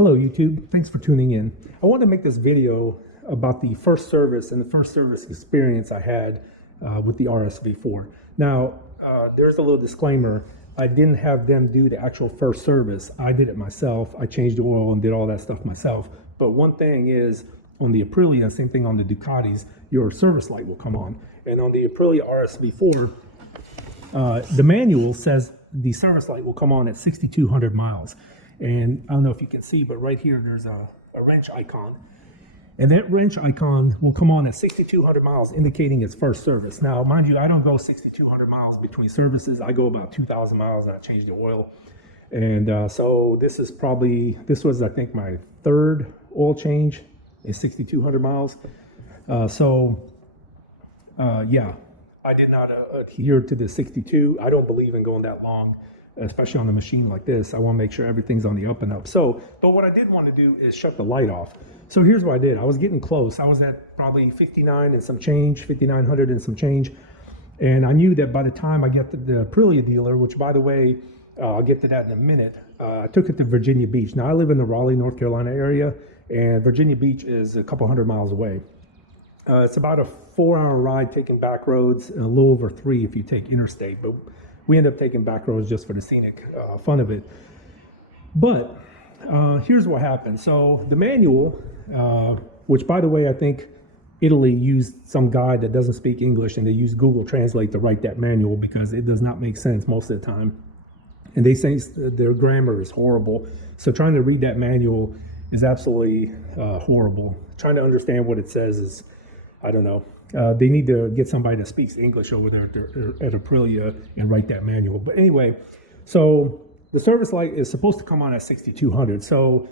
Hello YouTube, thanks for tuning in. I wanted to make this video about the first service and the first service experience I had with the RSV4. Now, there's a little disclaimer. I didn't have them do the actual first service. I did it myself. I changed the oil and did all that stuff myself. But one thing is, on the Aprilia, same thing on the Ducatis, your service light will come on. And on the Aprilia RSV4, the manual says the service light will come on at 6,200 miles. And I don't know if you can see, but right here there's a wrench icon. And that wrench icon will come on at 6,200 miles, indicating its first service. Now, mind you, I don't go 6,200 miles between services. I go about 2,000 miles and I change the oil. And so this was, I think, my third oil change in 6,200 miles. Yeah, I did not adhere to the 62. I don't believe in going that long, especially on a machine like this. I want to make sure everything's on the up and up. But what I did want to do is shut the light off. So here's what I did. I was getting close. I was at probably 59 and some change, 5,900 and some change. And I knew that by the time I get to the Aprilia dealer, which, by the way, I'll get to that in a minute, I took it to Virginia Beach. Now, I live in the Raleigh, North Carolina area, and Virginia Beach is a couple hundred miles away. It's about a 4-hour ride taking back roads, and a little over 3 if you take interstate. But we end up taking back roads just for the scenic fun of it. But here's what happened. So the manual, which, by the way, I think Italy used some guy that doesn't speak English, and they used Google Translate to write that manual because it does not make sense most of the time. And they say their grammar is horrible. So trying to read that manual is absolutely horrible. Trying to understand what it says is, I don't know. They need to get somebody that speaks English over there at Aprilia and write that manual. But anyway, so the service light is supposed to come on at 6,200. So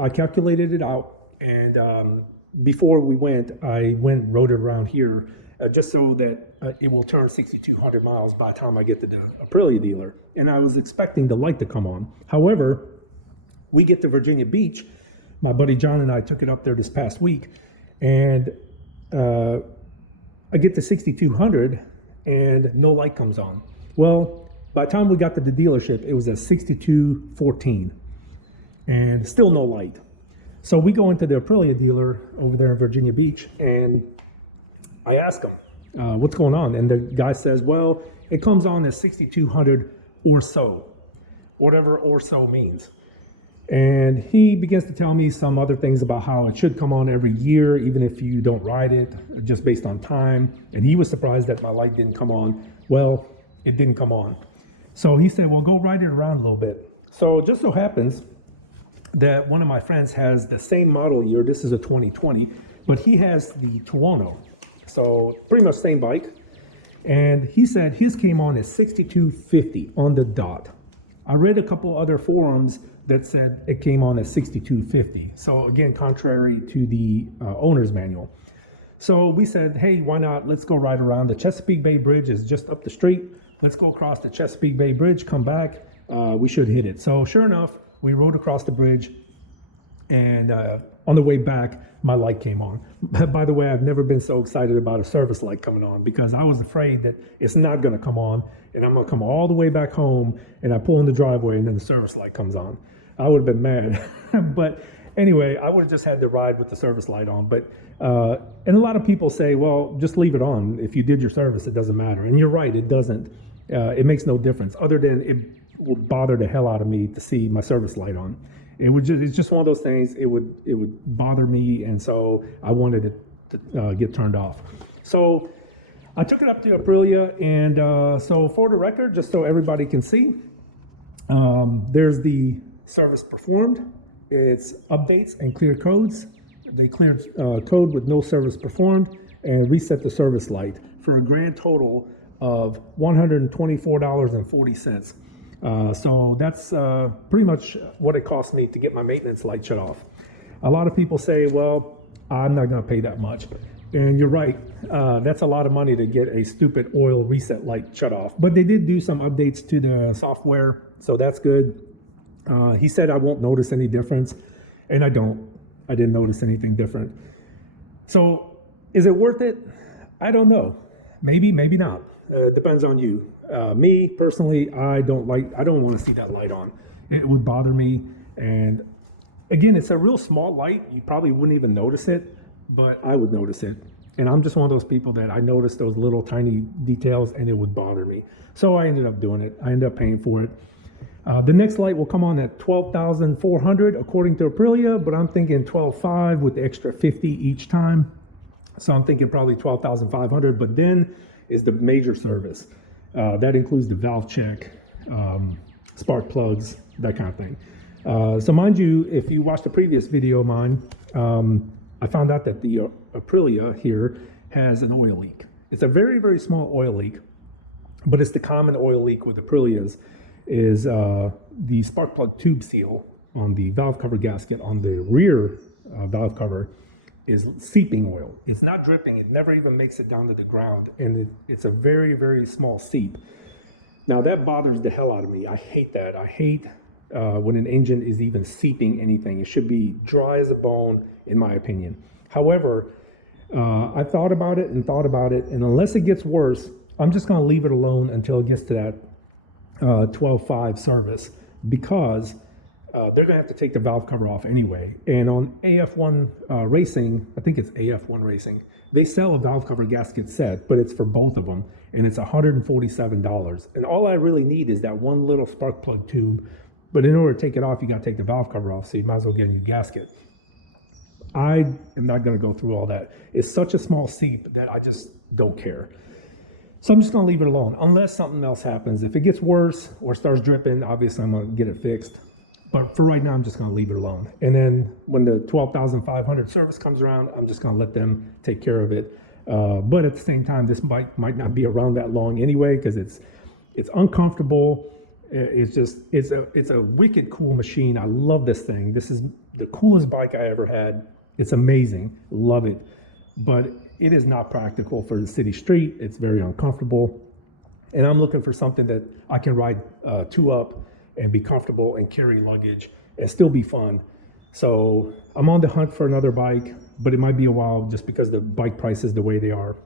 I calculated it out, and before we went, I rode it around here just so that it will turn 6,200 miles by the time I get to the Aprilia dealer. And I was expecting the light to come on. However, we get to Virginia Beach. My buddy John and I took it up there this past week, and I get to 6,200 and no light comes on. Well, by the time we got to the dealership, it was at 6,214 and still no light. So we go into the Aprilia dealer over there in Virginia Beach, and I ask him, what's going on? And the guy says, well, it comes on at 6,200 or so, whatever or so means. And he begins to tell me some other things about how it should come on every year, even if you don't ride it, just based on time. And he was surprised that my light didn't come on. Well, it didn't come on. So he said, well, go ride it around a little bit. So it just so happens that one of my friends has the same model year. This is a 2020, but he has the Tuono. So pretty much same bike. And he said his came on at 6,250 on the dot. I read a couple other forums that said it came on at 6,250. So again, contrary to the owner's manual. So we said, hey, why not? Let's go ride around. The Chesapeake Bay Bridge is just up the street. Let's go across the Chesapeake Bay Bridge, come back. We should hit it. So sure enough, we rode across the bridge, and on the way back, my light came on. By the way, I've never been so excited about a service light coming on, because I was afraid that it's not going to come on, and I'm going to come all the way back home, and I pull in the driveway, and then the service light comes on. I would have been mad. But anyway, I would have just had to ride with the service light on. But and a lot of people say, well, just leave it on. If you did your service, it doesn't matter. And you're right, it doesn't. It makes no difference, other than it would bother the hell out of me to see my service light on. It's just one of those things. It would bother me, and so I wanted it to get turned off. So I took it up to Aprilia, and so for the record, just so everybody can see, there's the service performed. It's updates and clear codes. They cleared code with no service performed and reset the service light for a grand total of $124.40. So that's pretty much what it cost me to get my maintenance light shut off. A lot of people say, well, I'm not going to pay that much. And you're right. That's a lot of money to get a stupid oil reset light shut off. But they did do some updates to the software, so that's good. He said I won't notice any difference, and I didn't notice anything different. So is it worth it? I don't know. Maybe, maybe not. Depends on you. Me personally, I don't want to see that light on. It would bother me, and Again, it's a real small light. You probably wouldn't even notice it, but I would notice it. And I'm just one of those people that I notice those little tiny details and it would bother me. So I ended up doing it. I ended up paying for it. The next light will come on at $12,400 according to Aprilia, but I'm thinking $12,500 with the extra $50 each time. So I'm thinking probably $12,500, but then is the major service. That includes the valve check, spark plugs, that kind of thing. So mind you, if you watched the previous video of mine, I found out that the Aprilia here has an oil leak. It's a very, very small oil leak, but it's the common oil leak with Aprilias is the spark plug tube seal on the valve cover gasket on the rear valve cover is seeping oil. It's not dripping. It never even makes it down to the ground. And it's a very, very small seep. Now that bothers the hell out of me. I hate that. I hate when an engine is even seeping anything. It should be dry as a bone, in my opinion. However, I thought about it, and unless it gets worse, I'm just going to leave it alone until it gets to that 12.5 service, because they're going to have to take the valve cover off anyway. And on AF1 Racing, I think it's AF1 Racing, they sell a valve cover gasket set, but it's for both of them, and it's $147. And all I really need is that one little spark plug tube. But in order to take it off, you got to take the valve cover off, so you might as well get a new gasket. I am not going to go through all that. It's such a small seep that I just don't care. So I'm just going to leave it alone unless something else happens. If it gets worse or starts dripping, obviously I'm going to get it fixed. But for right now, I'm just going to leave it alone. And then when the $12,500 service comes around, I'm just going to let them take care of it. But at the same time, this bike might not be around that long anyway, because it's uncomfortable. It's a wicked cool machine. I love this thing. This is the coolest bike I ever had. It's amazing. Love it. But it is not practical for the city street. It's very uncomfortable. And I'm looking for something that I can ride two up and be comfortable and carry luggage and still be fun. So I'm on the hunt for another bike, but it might be a while just because the bike prices the way they are.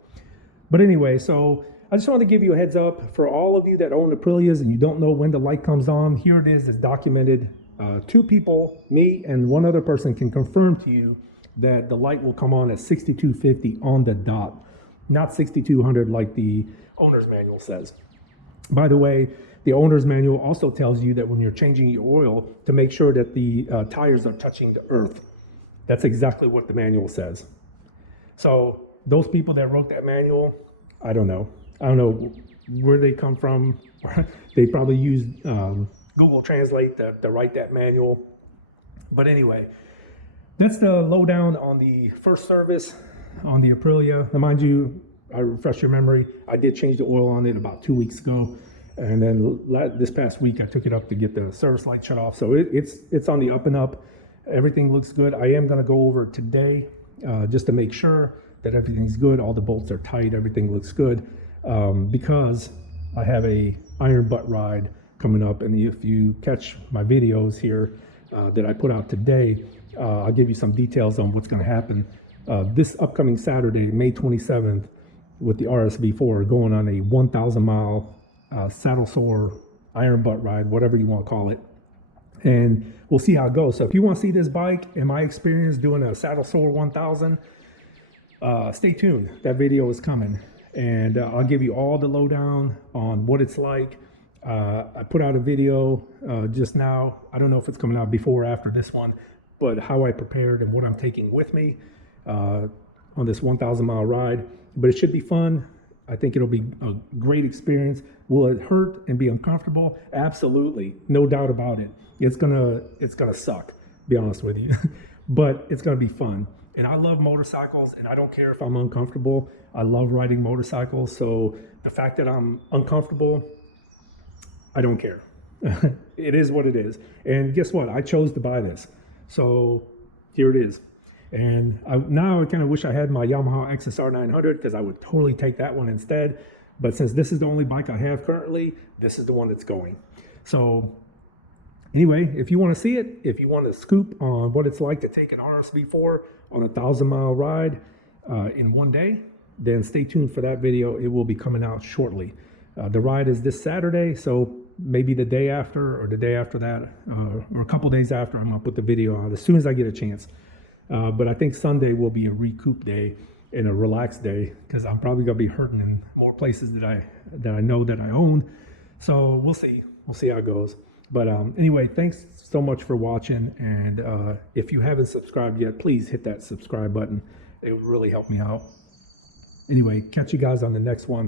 But anyway, so I just want to give you a heads up for all of you that own Aprilias and you don't know when the light comes on. Here it is. It's documented. Two people, me and one other person, can confirm to you that the light will come on at 6250 on the dot, not 6200 like the owner's manual says. By the way, the owner's manual also tells you that when you're changing your oil, to make sure that the tires are touching the earth. That's exactly what the manual says. So those people that wrote that manual, I don't know where they come from. They probably used Google Translate to write that manual. But anyway, that's the lowdown on the first service on the Aprilia. Now, mind you, I refresh your memory, I did change the oil on it about 2 weeks ago. And then this past week, I took it up to get the service light shut off. So it's on the up and up. Everything looks good. I am going to go over today just to make sure that everything's good. All the bolts are tight. Everything looks good because I have a iron butt ride coming up. And if you catch my videos here that I put out today, I'll give you some details on what's going to happen. This upcoming Saturday, May 27th, with the RSV4, going on a 1,000 mile saddle sore iron butt ride, whatever you want to call it, and we'll see how it goes. So if you want to see this bike and my experience doing a saddle sore 1000, stay tuned. That video is coming, and I'll give you all the lowdown on what it's like. I put out a video just now. I don't know if it's coming out before or after this one, but how I prepared and what I'm taking with me on this 1,000 mile ride. But it should be fun. I think it'll be a great experience. Will it hurt and be uncomfortable? Absolutely, no doubt about it. It's gonna suck, to be honest with you, but it's gonna be fun. And I love motorcycles, and I don't care if I'm uncomfortable. I love riding motorcycles, so the fact that I'm uncomfortable, I don't care. It is what it is. And guess what? I chose to buy this, so here it is. And now I kind of wish I had my Yamaha XSR 900, because I would totally take that one instead. But since this is the only bike I have currently, this is the one that's going. So anyway, if you want to see it, if you want to scoop on what it's like to take an RSV4 on a 1,000 mile ride in one day, then stay tuned for that video. It will be coming out shortly. The ride is this Saturday, so maybe the day after or the day after that, or a couple days after, I'm gonna put the video out as soon as I get a chance. But I think Sunday will be a recoup day and a relaxed day, because I'm probably gonna be hurting in more places that I know that I own. So we'll see how it goes. But anyway, thanks so much for watching, and if you haven't subscribed yet, please hit that subscribe button. It would really help me out. Anyway, catch you guys on the next one.